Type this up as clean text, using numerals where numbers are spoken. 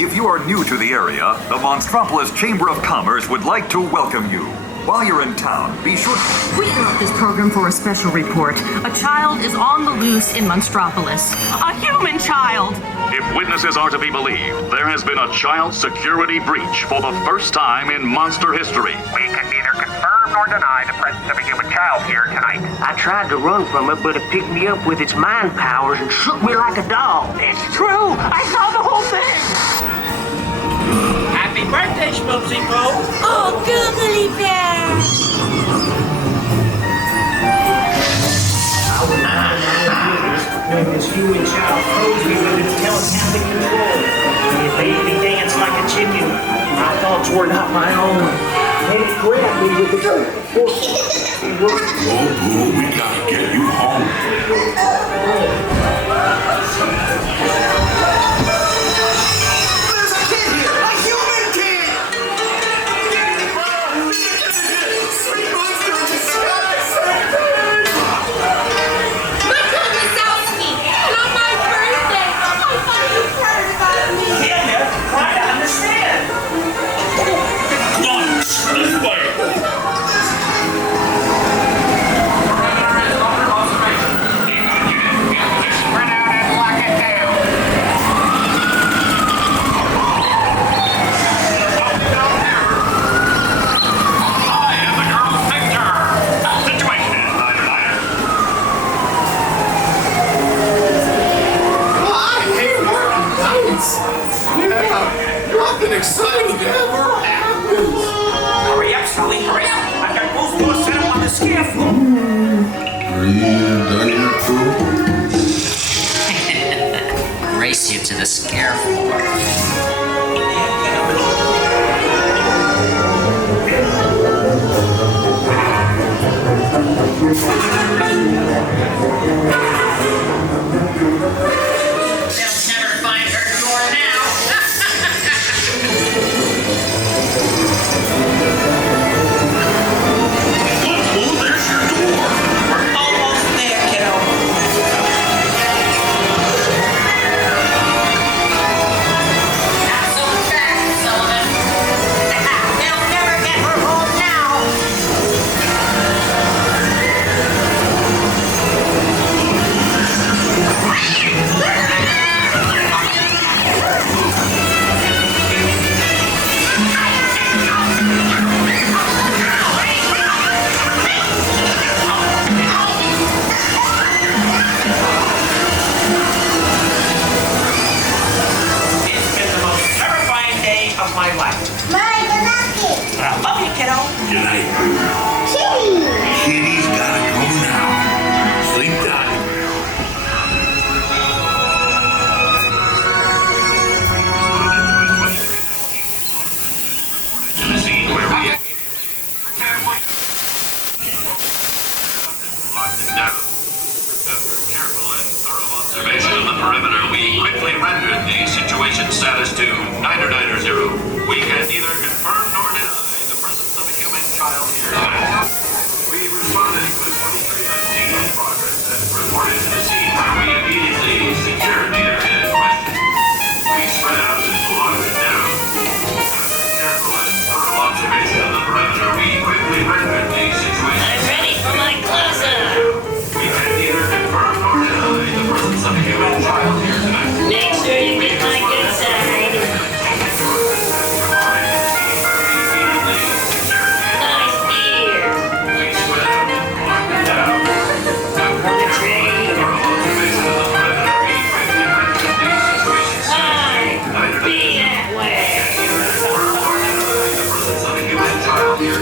If you are new to the area, the Monstropolis Chamber of Commerce would like to welcome you. While you're in town, be sure to... We interrupt this program for a special report. A child is on the loose in Monstropolis. A human child! If witnesses are to be believed, there has been a child security breach for the first time in monster history. We can neither confirm nor deny the presence of a human child here tonight. I tried to run from it, but it picked me up with its mind powers and shook me like a dog. It's true! I saw the whole thing! Happy birthday, Schmopsy Bo! Oh, googly bear! When this human child froze me with its telepathic control, it made me dance like a chicken. My thoughts were not my own. And it grabbed me with its Oh, boo, we gotta get you home. There's a kid here! A human kid! Sweet monster in disguise! My goodness, Sully! And on my birthday! I thought you cared about me! Yeah, try to understand. Come on, this way. Spread out and lock it down. I am the girl's picture. Situation is I hate working nights! Yeah, nothing exciting ever happens! Hurry up, Sully, hurry up. I've got both doors set up on the scaffold. Are you done yet, boo? Race you to the scare floor. They'll never find her door now. Look, boo, there's your door. We're almost there, kiddo. Not so fast, Sullivan. They'll never get her home now. It's been the most terrifying day of my life. Mine, the napkin! But I love you, kiddo. Good night, boo. Kitty! Kitty's gotta go now. Sleep tight. to the scene where we locked it down. After careful and thorough observation of the perimeter, we quickly rendered the situation status to 990. We can neither confirm nor deny the presence of a human child here tonight. We responded to a 2319 in progress and reported to the scene where we immediately secured the area in question. We spread out and locked it down. After careful and thorough observation of the perimeter, we quickly rendered the situation. I'm ready for my close-up. We can neither confirm nor deny the presence of a human child here tonight. Make sure you get my good side. Nice beer. Wanna trade? Fine. Be that way. The presence of a human child here